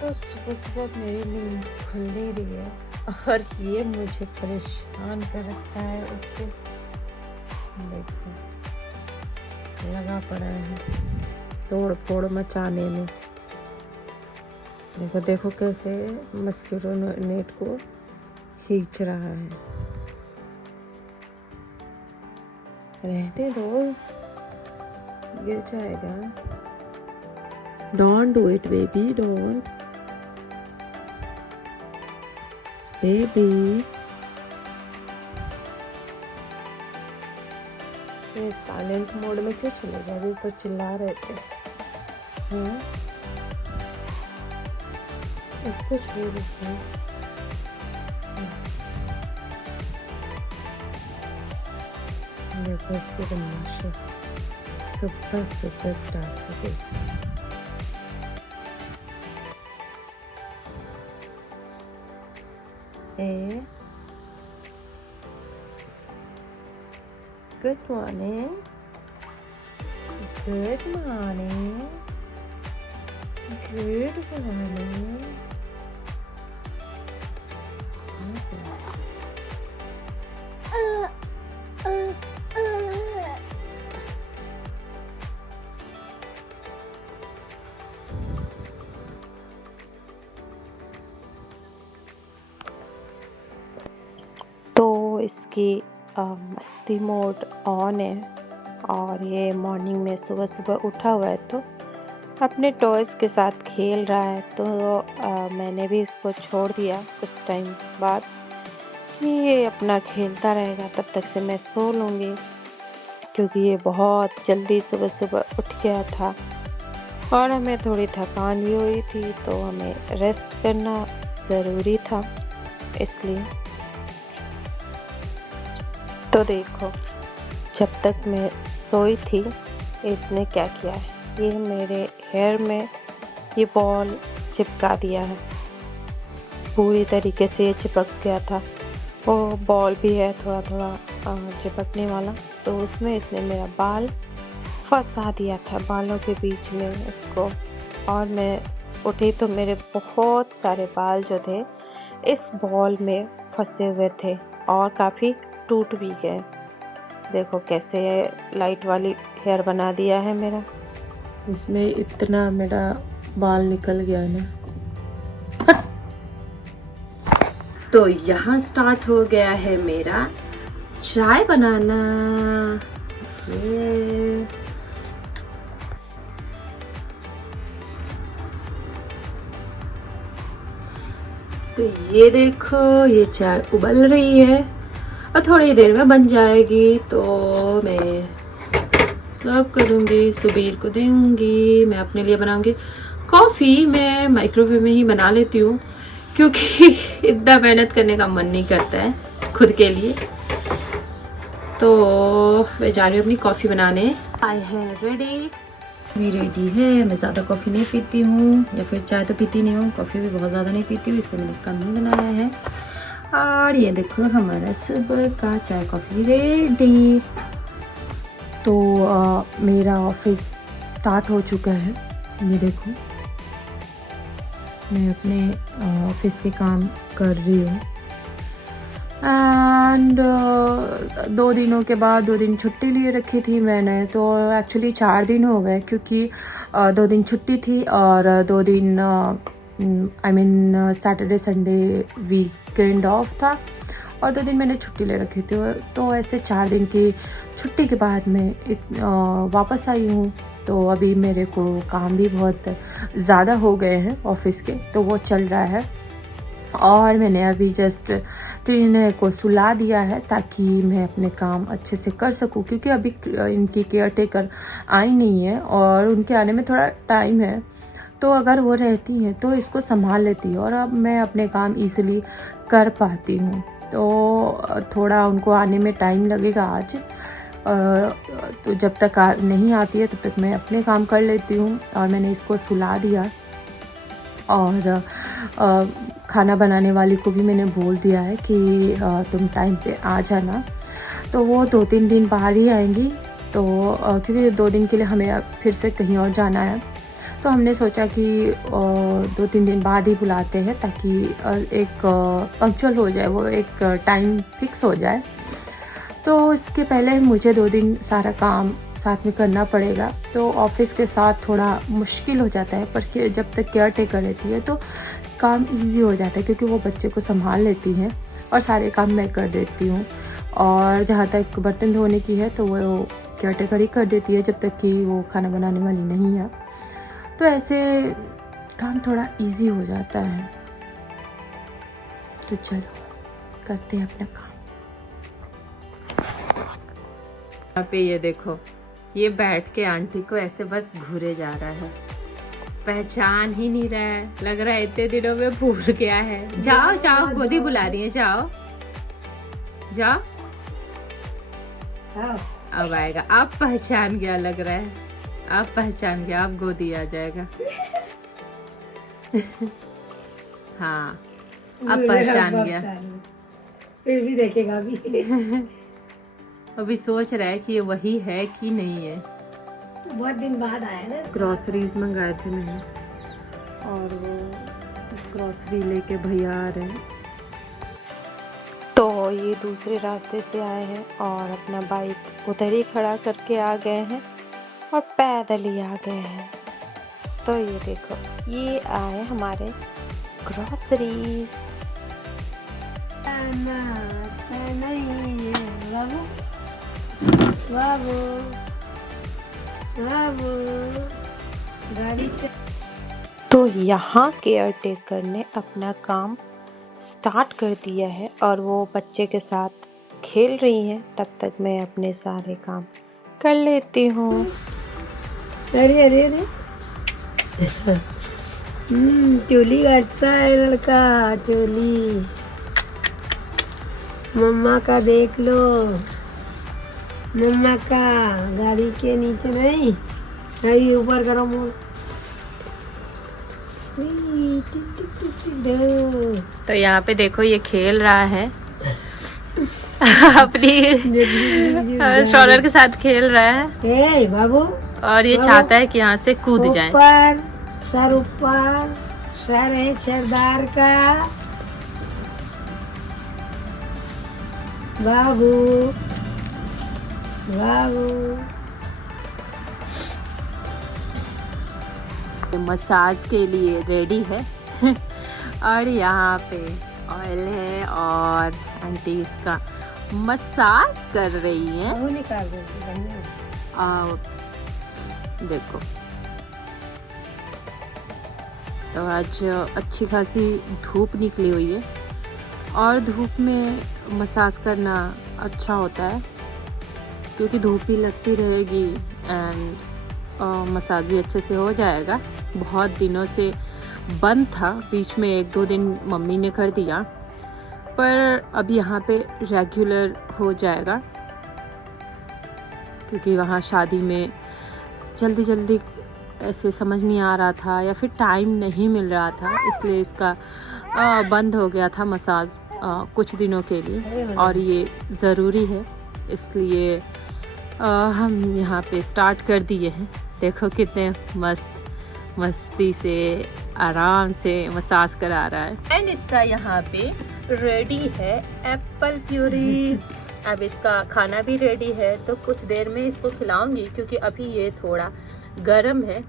तो सुबह सुबह मेरी नींद खुल नहीं रही है और ये मुझे परेशान कर रखा है। उसके देखो लगा पड़ा है तोड़ फोड़ मचाने में। देखो देखो कैसे मस्किटो नेट को खींच रहा है। रहने दो, गिर जाएगा। Don't do it baby, don't baby. ये साइलेंट मोड में क्यों चले गए? अभी तो चिल्ला रहे थे। इसको छोड़ दीजिए। देखो इसकी बदमाशी सुपर सुपर स्टार्ट हो गई। Good morning. Good morning. Good morning. तो इसकी मस्ती मोड ऑन है और ये मॉर्निंग में सुबह सुबह उठा हुआ है तो अपने टॉयज़ के साथ खेल रहा है। तो मैंने भी इसको छोड़ दिया कुछ टाइम बाद कि ये अपना खेलता रहेगा, तब तक से मैं सो लूँगी क्योंकि ये बहुत जल्दी सुबह सुबह उठ गया था और हमें थोड़ी थकान भी हुई थी तो हमें रेस्ट करना ज़रूरी था इसलिए। तो देखो जब तक मैं सोई थी इसने क्या किया है, ये मेरे हेयर में ये बॉल चिपका दिया है। पूरी तरीके से ये चिपक गया था। वो बॉल भी है थोड़ा थोड़ा चिपकने वाला, तो उसमें इसने मेरा बाल फंसा दिया था बालों के बीच में उसको। और मैं उठी तो मेरे बहुत सारे बाल जो थे इस बॉल में फंसे हुए थे और काफ़ी टूट भी गए। देखो कैसे लाइट वाली हेयर बना दिया है मेरा। इसमें इतना मेरा बाल निकल गया है ना। तो यहाँ स्टार्ट हो गया है मेरा चाय बनाना। तो ये देखो ये चाय उबल रही है और थोड़ी देर में बन जाएगी तो मैं सर्व करूँगी, सुबीर को दूँगी। मैं अपने लिए बनाऊँगी कॉफ़ी। मैं माइक्रोवेव में ही बना लेती हूँ क्योंकि इतना मेहनत करने का मन नहीं करता है खुद के लिए। तो मैं जा रही हूँ अपनी कॉफ़ी बनाने। आई है रेडी, भी रेडी है। मैं ज़्यादा कॉफ़ी नहीं पीती हूँ या फिर चाय तो पीती नहीं हूँ, कॉफ़ी भी बहुत ज़्यादा नहीं पीती हूँ, इसलिए मैंने कम ही बनाया है। और ये देखो हमारा सुबह का चाय कॉफ़ी रेडी। तो मेरा ऑफिस स्टार्ट हो चुका है। ये देखो मैं अपने ऑफिस के काम कर रही हूँ एंड 2 दिनों के बाद 2 दिन छुट्टी लिए रखी थी मैंने। तो एक्चुअली 4 दिन हो गए क्योंकि 2 दिन छुट्टी थी और 2 दिन I mean Saturday Sunday weekend of था और 2 दिन मैंने छुट्टी ले रखी थी। तो ऐसे 4 दिन की छुट्टी के बाद मैं वापस आई हूँ। तो अभी मेरे को काम भी बहुत ज़्यादा हो गए हैं ऑफिस के, तो वो चल रहा है। और मैंने अभी जस्ट ट्रेनर को सुला दिया है ताकि मैं अपने काम अच्छे से कर सकूं क्योंकि अभी इनकी केयर टेकर आई नहीं है और उनके आने में थोड़ा टाइम है। तो अगर वो रहती हैं तो इसको संभाल लेती है और अब मैं अपने काम इजीली कर पाती हूँ। तो थोड़ा उनको आने में टाइम लगेगा आज। तो जब तक नहीं आती है तब तक मैं अपने काम कर लेती हूँ। और मैंने इसको सुला दिया और खाना बनाने वाली को भी मैंने बोल दिया है कि तुम टाइम पे आ जाना। तो वो 2-3 दिन बाहर ही आएंगी। तो क्योंकि 2 दिन के लिए हमें फिर से कहीं और जाना है तो हमने सोचा कि 2-3 दिन बाद ही बुलाते हैं ताकि एक पंक्चुअल हो जाए, वो एक टाइम फिक्स हो जाए। तो इसके पहले मुझे 2 दिन सारा काम साथ में करना पड़ेगा, तो ऑफिस के साथ थोड़ा मुश्किल हो जाता है, पर जब तक केयर टेकर रहती है तो काम इजी हो जाता है, क्योंकि वो बच्चे को संभाल लेती हैं और सारे काम मैं कर देती हूँ। और जहाँ तक बर्तन धोने की है तो वो केयर टेकर ही कर देती है, जब तक कि वो खाना बनाने वाली नहीं है। तो ऐसे काम थोड़ा इजी हो जाता है। तो चलो करते हैं अपना काम। यहाँ पे ये देखो, ये बैठ के आंटी को ऐसे बस घूरे जा रहा है, पहचान ही नहीं रहा है, लग रहा है इतने दिनों में भूल गया है। जाओ जाओ, गोदी बुला रही है, जाओ जाओ, अब आएगा। आप पहचान गया लग रहा है, आप पहचान गया, आप गोदी आ जाएगा। हाँ अब पहचान गया, फिर भी देखेगा अभी। अभी सोच रहा है कि ये वही है कि नहीं है। बहुत दिन बाद आया ना। ग्रॉसरीज मंगाए थे मैंने, और वो ग्रॉसरी लेके भैया आ रहे हैं। तो ये दूसरे रास्ते से आए हैं और अपना बाइक उधर ही खड़ा करके आ गए हैं और पैदल ही आ गए हैं। तो ये देखो, ये आए हमारे ग्रॉसरीज। तो यहाँ केयर टेकर ने अपना काम स्टार्ट कर दिया है और वो बच्चे के साथ खेल रही हैं। तब तक मैं अपने सारे काम कर लेती हूँ। अरे अरे अरे, चोली काटता है लड़का, चोली। मम्मा का देख लो, मम्मा का गाड़ी के नीचे नहीं, नहीं ऊपर करो मुँह। तो यहाँ पे देखो, ये खेल रहा है अपनी स्ट्रॉलर के साथ खेल रहा है। ए बाबू, और ये चाहता है कि यहाँ से कूद जाए। ऊपर सर है सरदार का। बाबू बाबू, मसाज के लिए रेडी है। और यहाँ पे ऑयल है और आंटी इसका मसाज कर रही है। देखो, तो आज अच्छी खासी धूप निकली हुई है और धूप में मसाज करना अच्छा होता है, क्योंकि धूप ही लगती रहेगी एंड मसाज भी अच्छे से हो जाएगा। बहुत दिनों से बंद था, बीच में 1-2 दिन मम्मी ने कर दिया, पर अब यहाँ पे रेगुलर हो जाएगा, क्योंकि वहाँ शादी में जल्दी ऐसे समझ नहीं आ रहा था या फिर टाइम नहीं मिल रहा था, इसलिए इसका बंद हो गया था मसाज कुछ दिनों के लिए। और ये ज़रूरी है, इसलिए हम यहाँ पे स्टार्ट कर दिए हैं। देखो कितने मस्ती से आराम से मसाज करा रहा है। एंड इसका यहाँ पे रेडी है एप्पल प्यूरी। अब इसका खाना भी रेडी है, तो कुछ देर में इसको खिलाऊंगी, क्योंकि अभी ये थोड़ा गर्म है,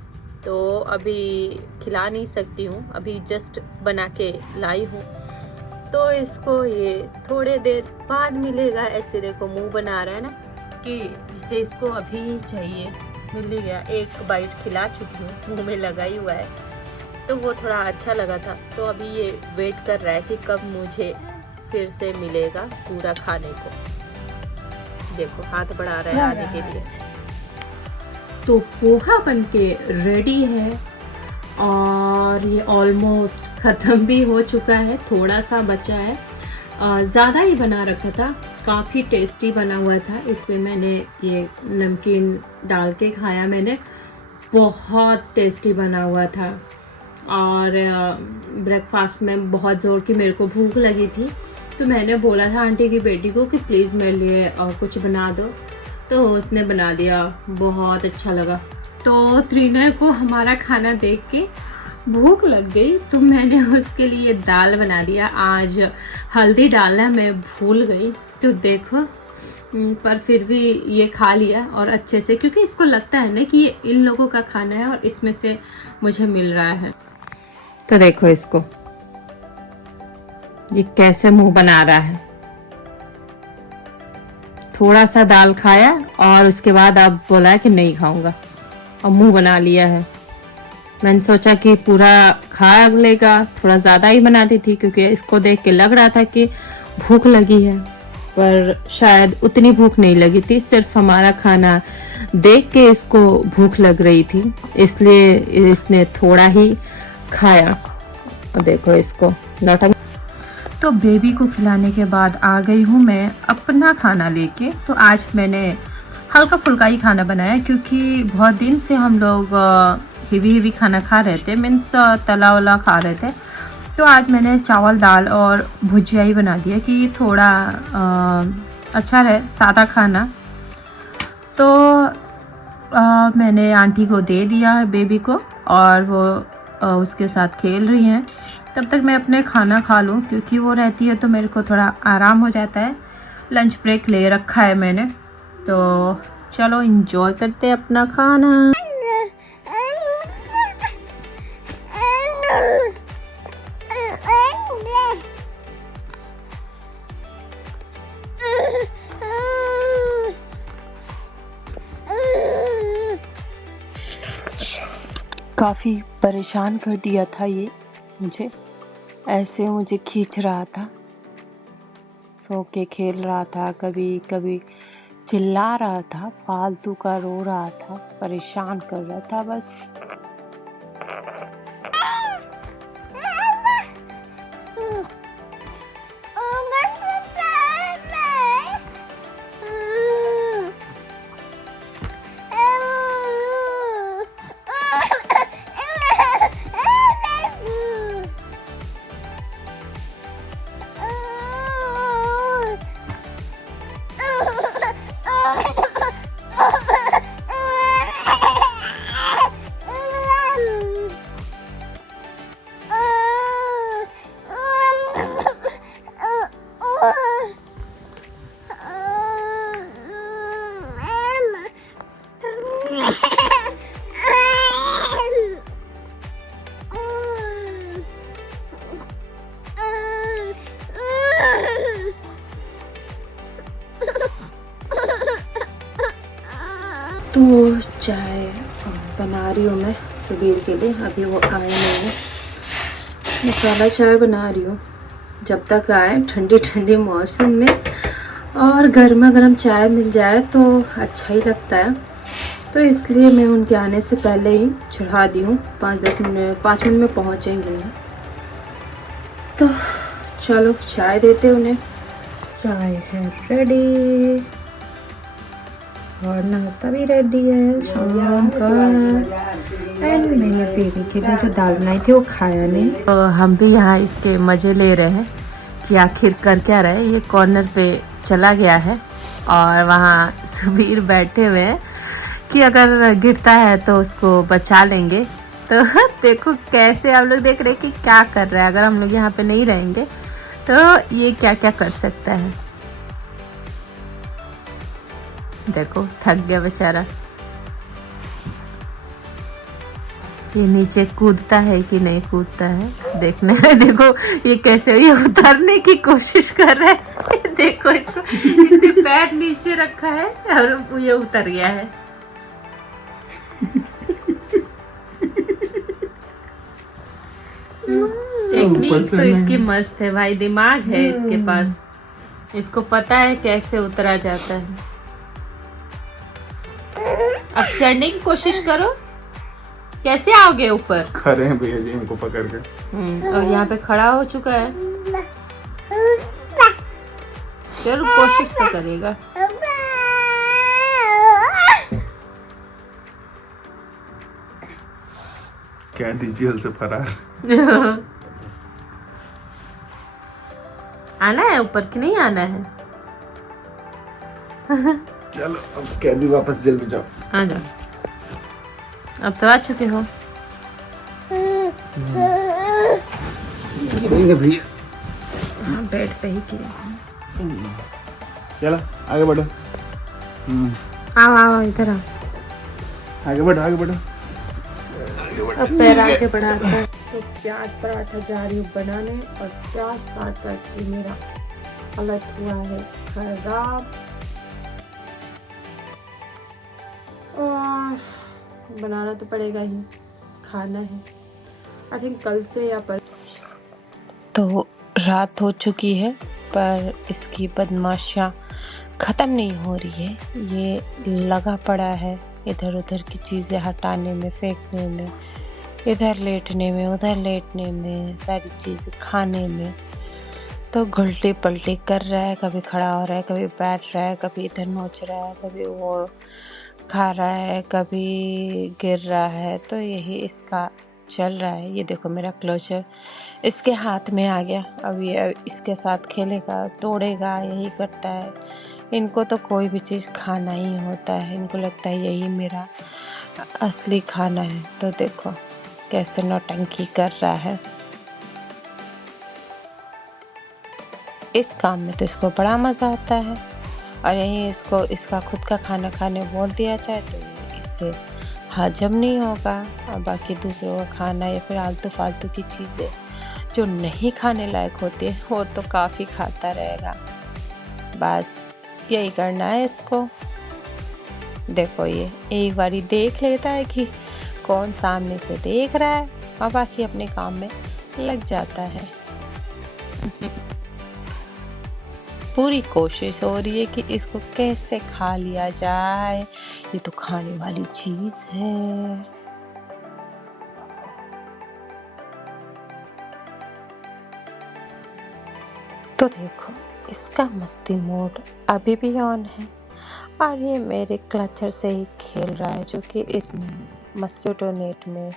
तो अभी खिला नहीं सकती हूँ, अभी जस्ट बना के लाई हूँ। तो इसको ये थोड़े देर बाद मिलेगा। ऐसे देखो मुंह बना रहा है ना, कि जिसे इसको अभी चाहिए। मिल गया, एक बाइट खिला चुकी हूँ, मुंह में लगा ही हुआ है, तो वो थोड़ा अच्छा लगा था। तो अभी ये वेट कर रहा है कि कब मुझे फिर से मिलेगा पूरा खाने को। देखो हाथ बढ़ा रहा है आने के लिए। तो पोहा बनके रेडी है और ये ऑलमोस्ट ख़त्म भी हो चुका है, थोड़ा सा बचा है। ज़्यादा ही बना रखा था, काफ़ी टेस्टी बना हुआ था। इसमें मैंने ये नमकीन डाल के खाया मैंने, बहुत टेस्टी बना हुआ था। और ब्रेकफास्ट में बहुत ज़ोर की मेरे को भूख लगी थी, तो मैंने बोला था आंटी की बेटी को कि प्लीज़ मेरे लिए कुछ बना दो, तो उसने बना दिया, बहुत अच्छा लगा। तो त्रिनय को हमारा खाना देख के भूख लग गई, तो मैंने उसके लिए दाल बना दिया। आज हल्दी डालना मैं भूल गई, तो देखो पर फिर भी ये खा लिया और अच्छे से, क्योंकि इसको लगता है ना कि ये इन लोगों का खाना है और इसमें से मुझे मिल रहा है। तो देखो इसको, ये कैसे मुंह बना रहा है। थोड़ा सा दाल खाया और उसके बाद अब बोला है कि नहीं खाऊंगा और मुंह बना लिया है। मैंने सोचा कि पूरा खा लेगा, थोड़ा ज़्यादा ही बना दी थी क्योंकि इसको देख के लग रहा था कि भूख लगी है, पर शायद उतनी भूख नहीं लगी थी। सिर्फ हमारा खाना देख के इसको भूख लग रही थी, इसलिए इसने थोड़ा ही खाया। और देखो इसको नाटक। तो बेबी को खिलाने के बाद आ गई हूँ मैं अपना खाना लेके। तो आज मैंने हल्का फुल्का ही खाना बनाया, क्योंकि बहुत दिन से हम लोग हेवी खाना खा रहे थे, मीन्स तला वला खा रहे थे। तो आज मैंने चावल दाल और भुजिया ही बना दिया कि थोड़ा अच्छा रहे, सादा खाना। तो मैंने आंटी को दे दिया बेबी को, और वो उसके साथ खेल रही हैं। तब तक मैं अपने खाना खा लूँ, क्योंकि वो रहती है तो मेरे को थोड़ा आराम हो जाता है। लंच ब्रेक ले रखा है मैंने, तो चलो एंजॉय करते हैं अपना खाना। काफ़ी परेशान कर दिया था ये मुझे, ऐसे मुझे खींच रहा था, सो के खेल रहा था, कभी कभी चिल्ला रहा था, फालतू का रो रहा था, परेशान कर रहा था बस। तो चाय बना रही हूँ मैं सुबीर के लिए, अभी वो आए नहीं है। मसाला चाय बना रही हूँ, जब तक आए ठंडी ठंडी मौसम में और गर्मा गर्म चाय मिल जाए तो अच्छा ही लगता है। तो इसलिए मैं उनके आने से पहले ही चढ़ा दी हूँ, 5 मिनट में पहुँचेंगे। तो चलो चाय देते उन्हें। चाय है रेडी और नाश्ता भी रेडी है शाम का। एंड मैंने बेबी के लिए जो दाल बनाई थी वो खाया नहीं। तो हम भी यहाँ इसके मज़े ले रहे हैं कि आखिर कर क्या रहे। ये कॉर्नर पे चला गया है और वहाँ सुबीर बैठे हुए हैं कि अगर गिरता है तो उसको बचा लेंगे। तो देखो कैसे आप लोग देख रहे हैं कि क्या कर रहा है। अगर हम लोग यहाँ पे नहीं रहेंगे तो ये क्या क्या कर सकता है। देखो थक गया बेचारा। ये नीचे कूदता है कि नहीं कूदता है देखने में। देखो ये कैसे ये उतरने की कोशिश कर रहा है। देखो इसको, इसके पैर नीचे रखा है और ये उतर गया है। टेक्निक तो इसकी मस्त है भाई, दिमाग है इसके पास, इसको पता है कैसे उतरा जाता है। अब चढ़ने की कोशिश करो, कैसे आओगे ऊपर? खड़े हैं भैया जी इनको पकड़ के। और यहाँ पे खड़ा हो चुका है। चलो कोशिश तो करेगा। क्या डिजिटल से फरार। आना है ऊपर कि नहीं आना है? चलो अब कैदी वापस जेल में जाओ। आ जाओ। अब तो आ चुके हो। गिरेंगे भैया। हाँ, बेड पे ही गिरे। चलो आगे बढ़ो। आओ आओ इधर आओ। आगे बढ़ो आगे बढ़ो। अब पैर आगे बढ़ाता है। तो प्याज पराठा जा रही हूँ बनाने और प्याज काट करके मेरा हालत हुआ है खराब। और बनाना तो पड़ेगा ही, खाना है। आई थिंक कल से या पर। तो रात हो चुकी है पर इसकी बदमाशियाँ ख़त्म नहीं हो रही है। ये लगा पड़ा है इधर उधर की चीज़ें हटाने में, फेंकने में, इधर लेटने में, उधर लेटने में, सारी चीज़ें खाने में। तो घुलटी पलटी कर रहा है, कभी खड़ा हो रहा है, कभी बैठ रहा है, कभी इधर नोच रहा है, कभी वो खा रहा है, कभी गिर रहा है। तो यही इसका चल रहा है। ये देखो मेरा क्लोजर इसके हाथ में आ गया। अब ये इसके साथ खेलेगा, तोड़ेगा, यही करता है। इनको तो कोई भी चीज़ खाना ही होता है। इनको लगता है यही मेरा असली खाना है। तो देखो कैसे नौटंकी कर रहा है। इस काम में तो इसको बड़ा मज़ा आता है और यहीं इसको इसका खुद का खाना खाने बोल दिया जाए तो ये इससे हजम नहीं होगा। और बाकी दूसरों का खाना या फिर आलतू फालतू की चीज़ें जो नहीं खाने लायक होती है वो तो काफ़ी खाता रहेगा। बस यही करना है इसको। देखो ये एक बारी देख लेता है कि कौन सामने से देख रहा है और बाकी अपने काम में लग जाता है। पूरी कोशिश हो रही है कि इसको कैसे खा लिया जाए। ये तो खाने वाली चीज़ है। तो देखो इसका मस्ती मोड अभी भी ऑन है और ये मेरे क्लचर से ही खेल रहा है जो कि इसने मस्कीटो नेट में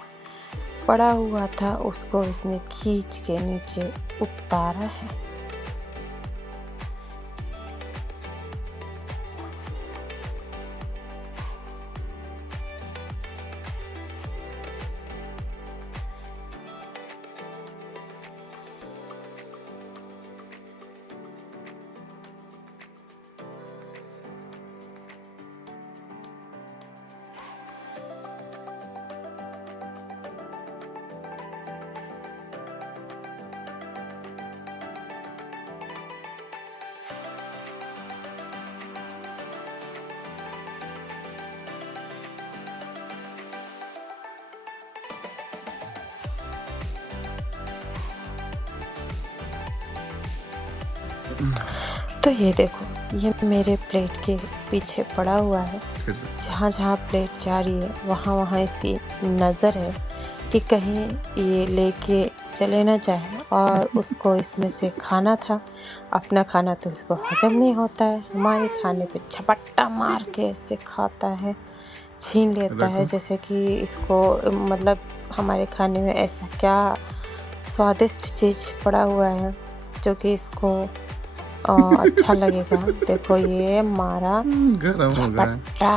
पड़ा हुआ था, उसको इसने खींच के नीचे उतारा है। तो ये देखो ये मेरे प्लेट के पीछे पड़ा हुआ है। फिर से जहाँ जहाँ प्लेट जा रही है वहाँ वहाँ इसकी नज़र है कि कहीं ये लेके चले ना जाए और उसको इसमें से खाना था। अपना खाना तो इसको हजम नहीं होता है, हमारे खाने पे झपट्टा मार के ऐसे खाता है, छीन लेता है रखो। जैसे कि इसको मतलब हमारे खाने में ऐसा क्या स्वादिष्ट चीज़ पड़ा हुआ है जो कि इसको अच्छा लगेगा। देखो ये मारा गरम हो गया झपट्टा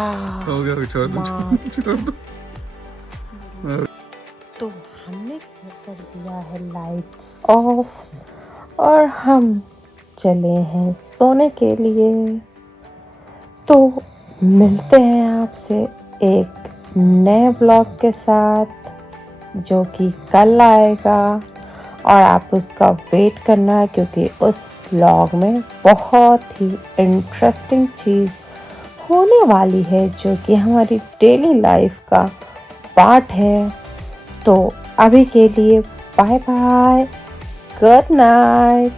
हो गया। छोड़ दो मस्त। छोड़ दो। तो हमने कर दिया है लाइट्स ऑफ और हम चले हैं सोने के लिए। तो मिलते हैं आपसे एक नए ब्लॉग के साथ जो कि कल आएगा और आप उसका वेट करना है क्योंकि उस ब्लॉग में बहुत ही इंटरेस्टिंग चीज़ होने वाली है जो कि हमारी डेली लाइफ का पार्ट है। तो अभी के लिए bye bye, good night,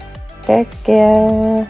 take care.